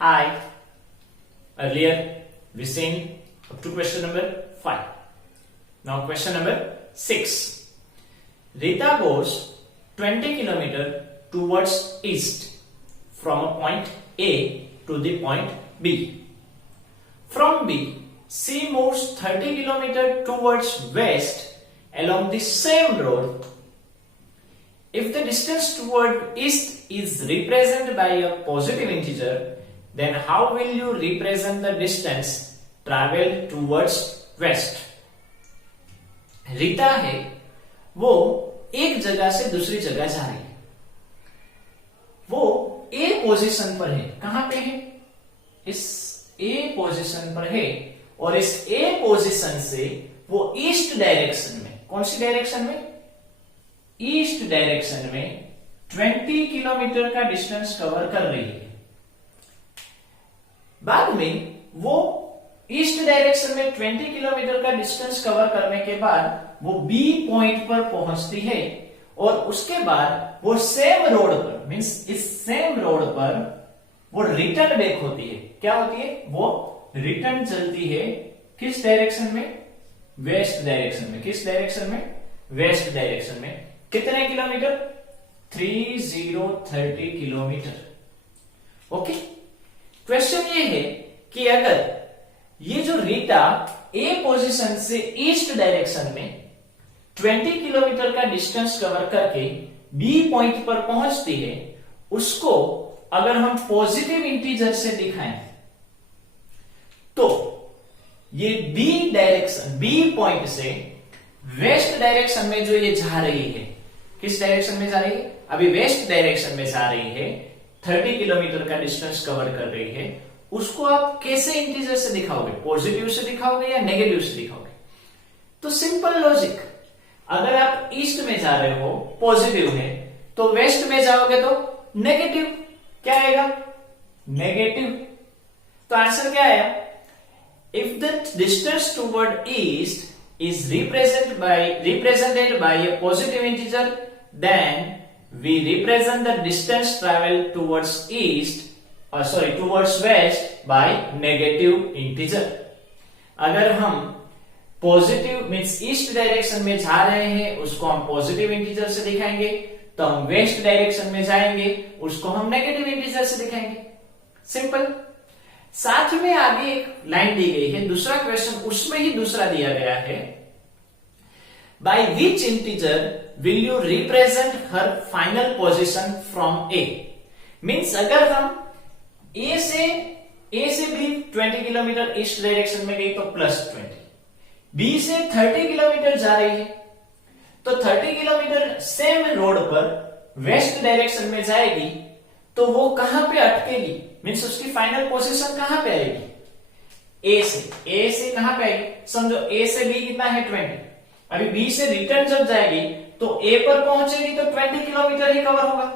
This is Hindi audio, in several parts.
Hi. Earlier we seen up to question number 5. Now question number 6. Rita goes 20 kilometer towards east from a point A to the point B. From B, she moves 30 kilometer towards west along the same road. If the distance toward east is represented by a positive integer, then how will you represent the distance traveled towards west? Rita है वो एक जगह से दूसरी जगह जा रही है, वो ए पोजीशन पर है। कहां पे है? इस ए पोजीशन पर है और इस ए पोजीशन से वो ईस्ट डायरेक्शन में, कौन सी डायरेक्शन में? ईस्ट डायरेक्शन में 20 किलोमीटर का डिस्टेंस कवर कर रही है। बाद में वो ईस्ट डायरेक्शन में 20 किलोमीटर का डिस्टेंस कवर करने के बाद वो बी पॉइंट पर पहुंचती है और उसके बाद वो सेम रोड पर, मींस इस सेम रोड पर वो रिटर्न बैक होती है। क्या होती है? वो रिटर्न चलती है किस डायरेक्शन में? वेस्ट डायरेक्शन में। किस डायरेक्शन में? वेस्ट डायरेक्शन में। कितने किलोमीटर? 30 किलोमीटर। ओके, क्वेश्चन ये है कि अगर ये जो रीटा ए पोजीशन से ईस्ट डायरेक्शन में 20 किलोमीटर का डिस्टेंस कवर करके बी पॉइंट पर पहुंचती है, उसको अगर हम पॉजिटिव इंटीजर से दिखाएं तो ये बी डायरेक्शन, बी पॉइंट से वेस्ट डायरेक्शन में जो ये जा रही है, किस डायरेक्शन में जा रही है? अभी वेस्ट डायरेक्शन में जा रही है, 30 किलोमीटर का डिस्टेंस कवर कर रही है। उसको आप कैसे इंटीजर से दिखाओगे? पॉजिटिव से दिखाओगे या नेगेटिव से दिखाओगे? तो सिंपल लॉजिक, अगर आप ईस्ट में जा रहे हो पॉजिटिव है, तो वेस्ट में जाओगे तो नेगेटिव। क्या आएगा? नेगेटिव। तो आंसर क्या आया? If the distance toward east is represented by a positive integer, then we represent the distance traveled towards towards west by negative integer. अगर हम पॉजिटिव मीन्स ईस्ट डायरेक्शन में जा रहे हैं, उसको हम पॉजिटिव इंटीजर से दिखाएंगे, तो हम वेस्ट डायरेक्शन में जाएंगे, उसको हम नेगेटिव इंटीजर से दिखाएंगे। सिंपल। साथ में आगे एक लाइन दी गई है, दूसरा क्वेश्चन उसमें ही दूसरा दिया गया है। By which integer will you represent her final position from A? Means अगर हम ए से भी 20 किलोमीटर ईस्ट डायरेक्शन में गई तो +20, बी से 30 किलोमीटर जा रही है तो 30 किलोमीटर सेम रोड पर वेस्ट डायरेक्शन में जाएगी, तो वो कहां पे अटकेगी? मीन्स उसकी फाइनल पोजीशन कहां पे आएगी? ए से कहां पे आएगी? समझो ए से बी कितना है? 20। अभी बी से रिटर्न जब जाएगी तो ए पर पहुंचेगी तो 20 किलोमीटर ही कवर होगा।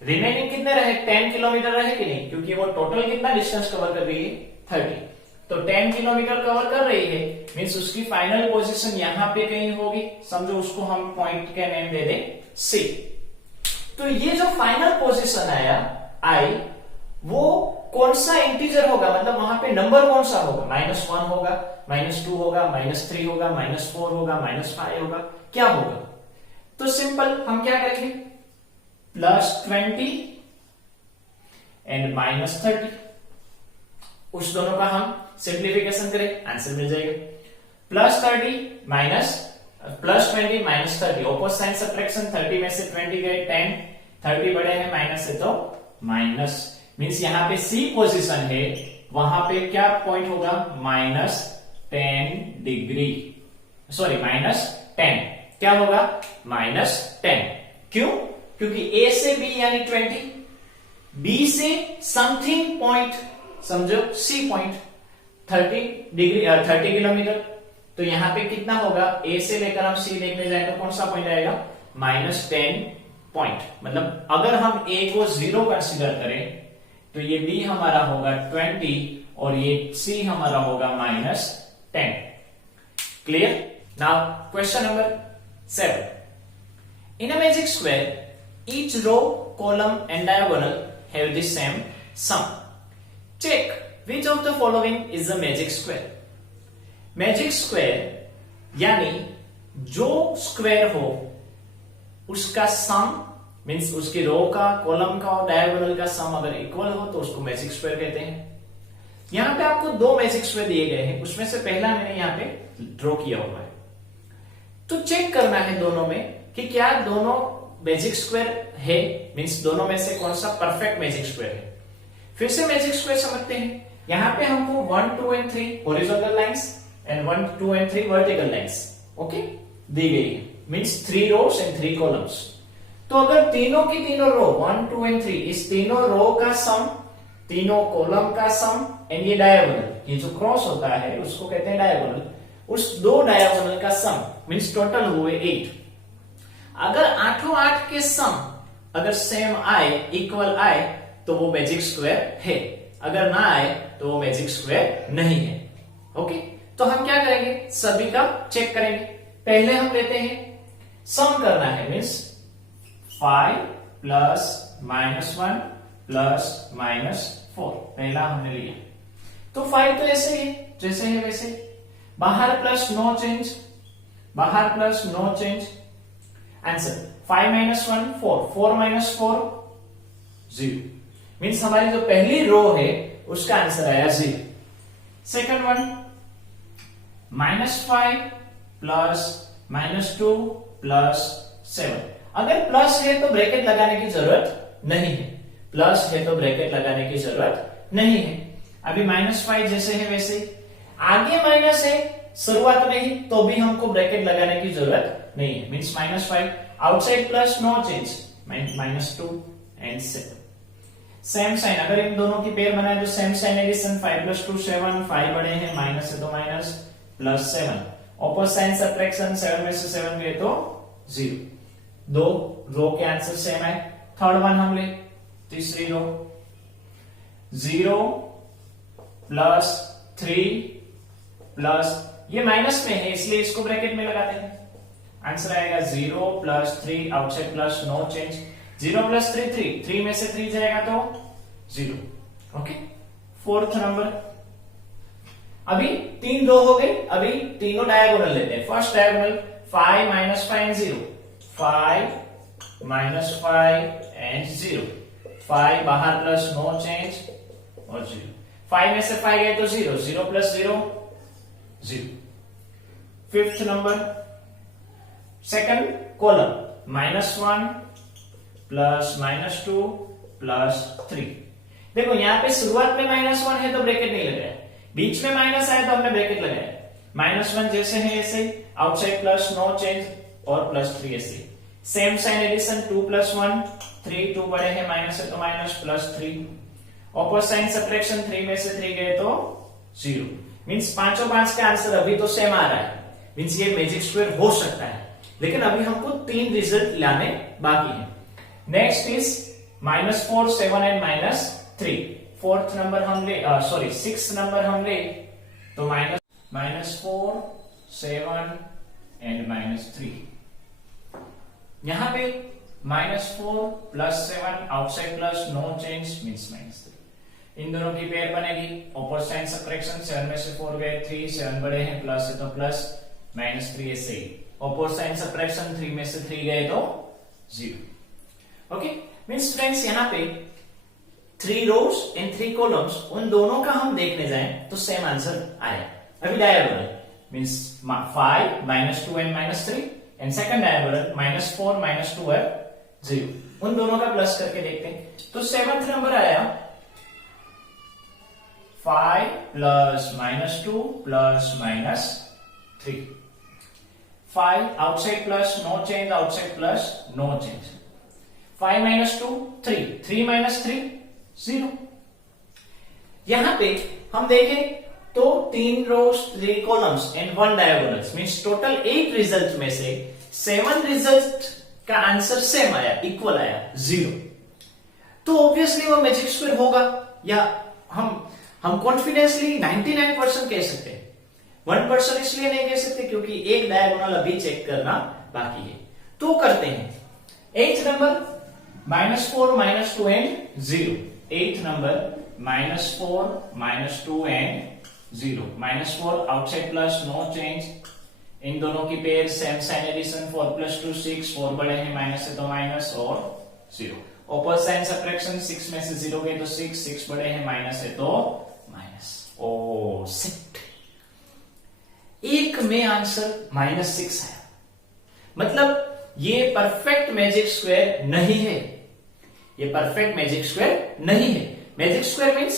रिमेनिंग कितने रहे? 10 किलोमीटर रहे कि नहीं? क्योंकि वो टोटल कितना डिस्टेंस कवर कर रही है? 30। तो 10 किलोमीटर कवर कर रही है, मीन्स उसकी फाइनल पोजीशन यहां पे कहीं होगी। समझो उसको हम पॉइंट का नेम दे दें सी। तो ये जो फाइनल पोजीशन आया आई, वो कौन सा इंटीजर होगा? मतलब वहां पे नंबर कौन सा होगा? -1 होगा, -2 होगा, -3 होगा, -4 होगा, -5 होगा, क्या होगा? तो सिंपल हम क्या करेंगे? +20 एंड -30, उस दोनों का हम सिंप्लीफिकेशन करें, आंसर मिल जाएगा। +30 +20 -30, ऑपोजिट साइन सब्ट्रैक्शन, 30 में से 20 गए 10, 30 बड़े हैं माइनस है तो माइनस, मीन्स यहां पे सी पोजीशन है, वहां पे क्या पॉइंट होगा? -10 डिग्री, सॉरी -10। क्या होगा? -10। क्यों? क्योंकि ए से बी यानी 20, बी से समथिंग पॉइंट, समझो सी पॉइंट 30 डिग्री 30 किलोमीटर, तो यहां पे कितना होगा? ए से लेकर हम सी देखने जाए तो कौन सा पॉइंट आएगा? -10 पॉइंट। मतलब अगर हम ए को 0 कंसीडर करें तो ये बी हमारा होगा 20 और ये सी हमारा होगा -10। Clear? Now question number 7. In a magic square, each row, column and diagonal have the same sum. Check which of the following is the magic square. Magic square यानी जो स्क्वायर हो उसका सम मीन्स उसकी रो का, कॉलम का और डायगोनल का सम अगर इक्वल हो तो उसको मैजिक स्क्वायर कहते हैं। यहां पे आपको दो मैजिक स्क्वायर दिए गए हैं, उसमें से पहला मैंने यहां पे ड्रॉ किया हुआ है। तो चेक करना है दोनों में कि क्या दोनों मैजिक स्क्वायर है, मीन्स दोनों में से कौन सा परफेक्ट मैजिक स्क्वायर है। फिर से मैजिक स्क्वायर समझते हैं। यहां पे हमको 1, 2 and 3 horizontal lines and 1, 2 and 3 vertical lines okay दी गई है, मीन्स 3 रोज एंड 3 कॉलम्स। तो अगर तीनों की तीनों रो 1, 2 एंड 3 इस तीनों रो का सम, तीनों कॉलम का सम एंड ये डायगोनल, ये जो क्रॉस होता है उसको कहते हैं डायगोनल, उस दो डायगोनल का सम मीन्स टोटल हुए 8। अगर 8 के सम अगर सेम आए, इक्वल आए तो वो मैजिक स्क्वायर है, अगर ना आए तो वो मैजिक स्क्वायर नहीं है। ओके, तो हम क्या करेंगे, सभी का चेक करेंगे। पहले हम लेते हैं सम करना है, मीन्स 5 प्लस -1 प्लस -4 पहला हमने लिया। तो 5 तो ऐसे ही जैसे है वैसे, बाहर प्लस नो चेंज, बाहर plus no change. Answer 5 - 1 4, 4 - 4 0, means हमारी जो पहली रो है उसका आंसर आया 0। Second one -5 plus -2 plus 7। अगर प्लस है तो ब्रैकेट लगाने की जरूरत नहीं है, प्लस है तो ब्रैकेट लगाने की जरूरत नहीं है। अभी -5 जैसे है वैसे, आगे माइनस है शुरुआत में ही तो भी हमको ब्रैकेट लगाने की जरूरत नहीं है, means -5 outside plus no change, -2 and 7। Same sign, अगर इन दोनों की पेयर बनाए तो सेम साइन एडिशन 5 + 2 7, 5 बड़े हैं, माइनस है तो minus, plus 7। Opposite sign subtraction, 7 में से 7 गए तो 0। दो रो के आंसर सेम है। थर्ड वन हम ले, तीसरी रो 0 प्लस 3 प्लस, ये माइनस में है इसलिए इसको ब्रैकेट में लगाते हैं। आंसर आएगा 0 plus 3 outside plus no change, 0 plus 3 3, 3 में से 3 जाएगा तो 0। Okay, fourth number. अभी 3 रो हो गई, अभी तीनों डायगोनल लेते हैं। फर्स्ट डायगोनल 5 - 5 0, 5 - 5 एंड 0, 5 बाहर प्लस नो चेंज और 0, 5 में से 5 गए तो 0, 0 plus 0 0। Fifth number, second column -1 plus -2 plus 3। देखो यहां पे शुरुआत में -1 है तो ब्रैकेट नहीं लगाया, बीच में माइनस आया तो हमने ब्रैकेट लगाया। -1 जैसे है ऐसे, आउटसाइड प्लस नो चेंज और +3 ऐसे। सेम साइन एडिशन 2 + 1 3, 2 बड़े हैं, माइनस है तो माइनस, +3। ऑपोजिट साइन सब्ट्रैक्शन, 3 में से 3 गए तो 0, मींस 5 का आंसर अभी तो सेम आ रहा है, मींस ये मैजिक स्क्वायर हो सकता है, लेकिन अभी हमको 3 रिजल्ट लाने बाकी है। Next is -4 7 and -3। Fourth number हम ले, सॉरी 6 नंबर हम ले तो -4 7 एंड -3। यहां पे -4 plus 7 outside plus no change means -3। इन दोनों की पेयर बनेगी, ऑपोजिट साइन सब्ट्रैक्शन, 7 में से 4 गए 3, 7 बड़े हैं, प्लस है तो प्लस, -3 ऐसे ही। ऑपोजिट साइन सब्ट्रैक्शन, 3 में से 3 गए तो 0। ओके, मींस फ्रेंड्स यहां पे 3 रोज एंड 3 कॉलम्स, उन दोनों का हम देखने जाएं तो सेम आंसर आया। अभी diagonal means 5 -2 and -3 and second diagonal -4 -2 है 0, उन दोनों का प्लस करके देखते हैं। तो 7th नंबर आया 5 plus -2 plus -3, 5 outside plus no change, outside plus no change, 5 - 2 3, 3 - 3 0। यहां पे हम देखें तो 3 रोज 3 columns and 1 diagonals, means total 8 result में से 7 रिजल्ट का आंसर सेम आया, इक्वल आया 0। तो ऑब्वियसली वो मैजिक स्क्वायर होगा, या हम कॉन्फिडेंसली 99% कह सकते हैं। 1% इसलिए नहीं कह सकते क्योंकि एक डायगोनल अभी चेक करना बाकी है। तो करते हैं 8th number -4 -2 and 0। 8th number -4, -2 and 0. -4 outside plus, no change. इन दोनों की पेयर सेम साइन एडिशन, 4 + 2 6, 4 बड़े हैं माइनस है तो माइनस और 0. ऑपोजिट साइन सब्ट्रैक्शन, 6 में से 0 गए तो 6, 6 बड़े हैं माइनस है तो माइनस. ओ शिट, एक में आंसर -6 है. मतलब ये परफेक्ट मैजिक स्क्वायर नहीं है. ये परफेक्ट मैजिक स्क्वायर नहीं है. Magic square means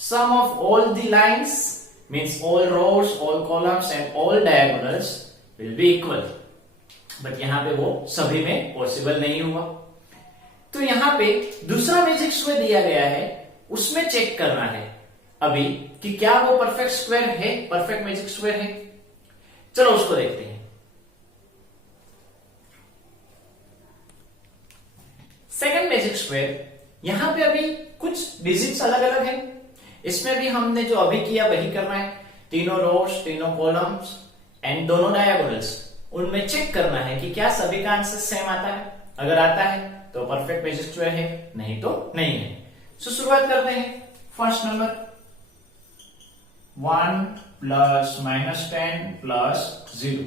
sum of all the lines, means all rows, all columns and all diagonals will be equal. But यहां पे वो सभी में पॉसिबल नहीं हुआ. तो यहां पे दूसरा मैजिक स्क्वायर दिया गया है, उसमें चेक करना है अभी कि क्या वो परफेक्ट स्क्वायर है, परफेक्ट मैजिक स्क्वायर है. चलो उसको देखते हैं. सेकंड मैजिक स्क्वायर, यहां पे अभी कुछ डिजिट्स अलग अलग है. इसमें भी हमने जो अभी किया वही करना है. तीनों रोज, तीनों कॉलम्स एंड दोनों डायगोनल्स, उनमें चेक करना है कि क्या सभी का आंसर सेम आता है. अगर आता है तो परफेक्ट मैजिक स्क्वायर है, नहीं तो नहीं है. सो शुरुआत करते हैं. First number 1 plus -10 plus 0.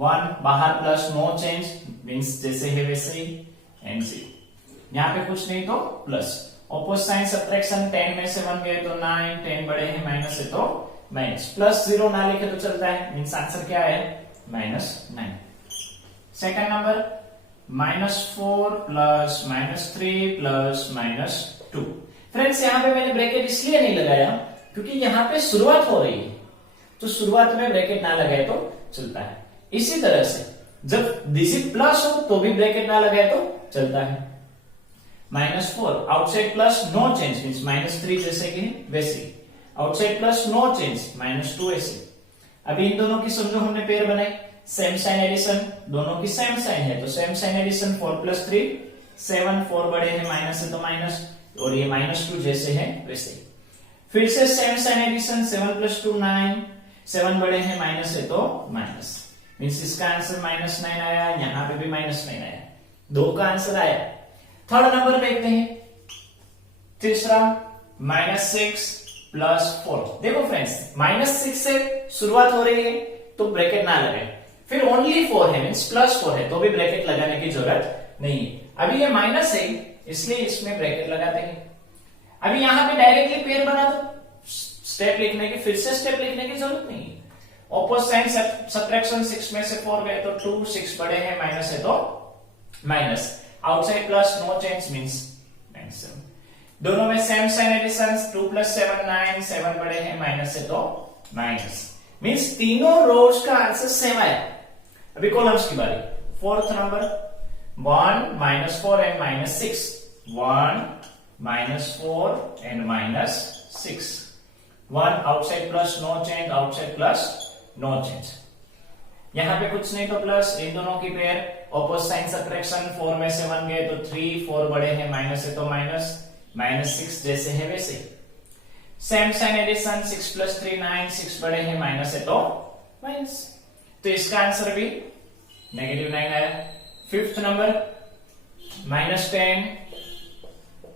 1 बाहर प्लस, नो चेंज मीन्स जैसे है वैसे ही, एंड 0. यहां पे कुछ नहीं तो प्लस. ऑपोजिट साइन सब्ट्रैक्शन, 10 में से 1 गए तो 9, 10 बड़े हैं माइनस है तो माइनस. प्लस 0 ना लिखे तो चलता है, मीन्स आंसर क्या है -9. Second number -4 plus -3 plus -2. Friends यहां पे मैंने ब्रैकेट इसलिए नहीं लगाया क्योंकि यहां पे शुरुआत हो रही है, तो शुरुआत में ब्रैकेट ना लगाए तो चलता है. इसी तरह से जब डिजिट प्लस हो तो भी ब्रैकेट ना लगाए तो चलता है. -4 outside plus, no change means -3 जैसे कि वैसे. आउटसाइड प्लस, नो चेंज -2 ऐसे. अभी इन दोनों की समझो हमने पेयर बनाई. सेम साइन एडिशन, दोनों की सेम साइन है तो सेम साइन एडिशन. 4 + 3 7, 4 बड़े हैं माइनस है तो माइनस, और ये -2 जैसे है वैसे. फिर से सेम साइन एडिशन, 7 + 2 9, 7 बड़े हैं माइनस है तो माइनस, मीन्स इसका आंसर -9 आया. यहां पे भी -9 आया. 2 का आंसर आया. थर्ड नंबर देखते हैं. तीसरा -6 प्लस 4. देखो फ्रेंड्स, -6 से शुरुआत हो रही है तो ब्रैकेट ना लगे. फिर ओनली 4 है मीन्स +4 है तो भी ब्रैकेट लगाने की जरूरत नहीं है. अभी ये माइनस है इसलिए इसमें ब्रैकेट लगाते हैं. अभी यहां पे डायरेक्टली पेयर बना दो. स्टेप लिखने की, फिर से स्टेप लिखने की जरूरत नहीं है. ऑपोजिट साइन सब्ट्रैक्शन, 6 में से 4 गए तो 2, 6 बड़े हैं माइनस है तो minus. Outside plus, no change means -7. दोनों में सेम साइन एडिशन, 2 + 7 9, 7 बड़े हैं माइनस है तो माइनस, मीन्स तीनों रोज का आंसर सेम आया. अभी कॉलम्स की बारी. Fourth number 1 -4 and -6. 1 -4 and -6. 1 outside plus, no change, outside plus, no change. यहां पे कुछ नहीं तो प्लस. इन दोनों की पेयर ऑपोजिट साइन सब्ट्रैक्शन, 4 में से 1 गए तो 3, 4 बड़े हैं माइनस है तो माइनस, -6 जैसे है वैसे. सेम साइन एडिशन, 6 + 3 9, 6 बड़े हैं माइनस है तो माइनस, तो इसका आंसर भी -9 आया. फिफ्थ नंबर -10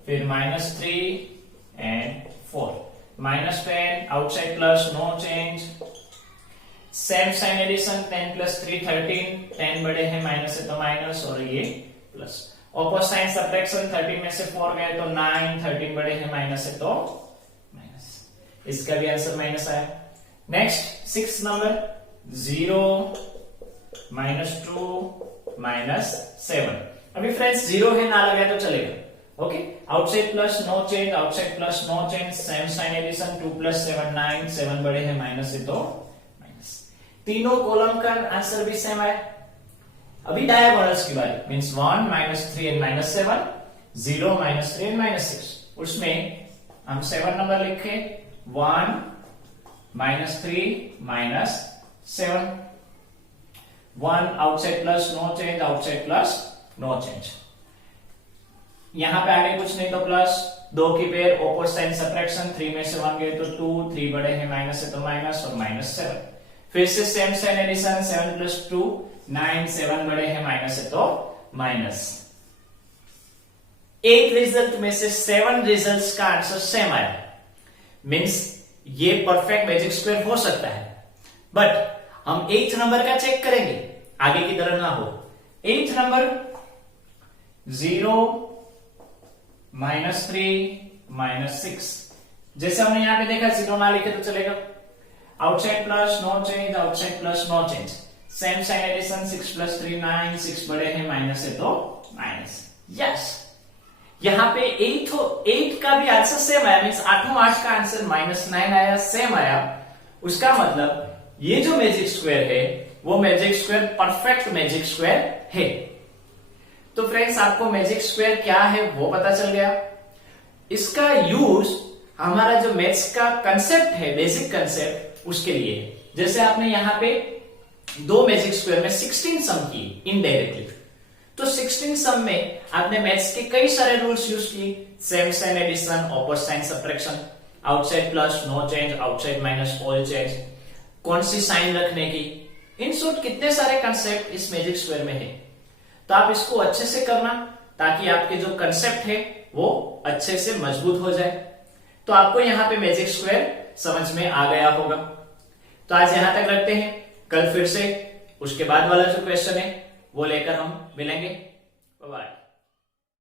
फिर -3 and 4. -10 outside plus, no change. Same sign addition, 10 + 3 13, 10 बड़े हैं माइनस है तो माइनस, और ये प्लस. ऑपोजिट साइन सब्ट्रैक्शन, 13 में से 4 गए तो 9, 13 बड़े हैं माइनस है तो माइनस. इसका भी आंसर माइनस आया. Next 6 number 0 -2 -7. अभी फ्रेंड्स 0 है ना लगाए तो चलेगा. Okay. Outside plus, no change, outside plus, no change. Same sign addition, 2 + 7 9, 7 बड़े हैं माइनस है तो माइनस. तीनों कॉलम का आंसर भी सेम है. अभी डायगोनल्स की बारी. Means 1 -3 and -7, 0 -3 and -6. उसमें हम 7 नंबर लिखे. 1 -3 -7. 1 outside plus, no change, outside plus, no change. यहां पे आगे कुछ नहीं तो प्लस. 2 की पेयर ऑपोजिट साइन सब्ट्रैक्शन, 3 में से 1 गए तो 2, 3 बड़े हैं माइनस है तो माइनस, और -7. फिर से सेम साइन एडिशन, 7 + 2 9, 7 बड़े हैं माइनस है तो माइनस. 8 रिजल्ट में से 7 रिजल्ट्स का आंसर सेम आया. मीन्स ये परफेक्ट मैजिक स्क्वायर हो सकता है। बट हम 8th नंबर का चेक करेंगे, आगे की तरह ना हो। 8th नंबर 0 -3 -6, जैसे हमने यहां पे देखा 0 ना लिखे तो चलेगा। Outside plus no change, outside plus no change, same sign addition. 6 + 3 9, 6 बड़े हैं, माइनस है तो माइनस। यस, यहाँ पे 8 का भी आंसर सेम आया, मीन्स 8 का आंसर -9 आया, सेम आया। उसका मतलब ये जो मैजिक स्क्वायर है वो magic square perfect magic square है। तो फ्रेंड्स, आपको मैजिक स्क्वायर क्या है वो पता चल गया। इसका यूज हमारा जो मैथ्स का कंसेप्ट है, बेसिक कंसेप्ट, उसके लिए है। जैसे आपने यहाँ पे 2 मैजिक स्क्वायर में 16 सम की इनडायरेक्टली, तो 16 सम में आपने मैथ्स के कई सारे रूल्स यूज किए, same sign addition, opposite sign subtraction, outside plus no change, outside minus all change, कौन सी साइन रखने की, इन शॉर्ट कितने सारे कंसेप्ट इस मैजिक स्क्वायर में है। तो आप इसको अच्छे से करना ताकि आपके जो कंसेप्ट है वो अच्छे से मजबूत हो जाए। तो आपको यहाँ पे मैजिक स्क्वायर समझ में आ गया होगा। तो आज यहां तक रखते हैं, कल फिर से उसके बाद वाला जो क्वेश्चन है वो लेकर हम मिलेंगे। बाय।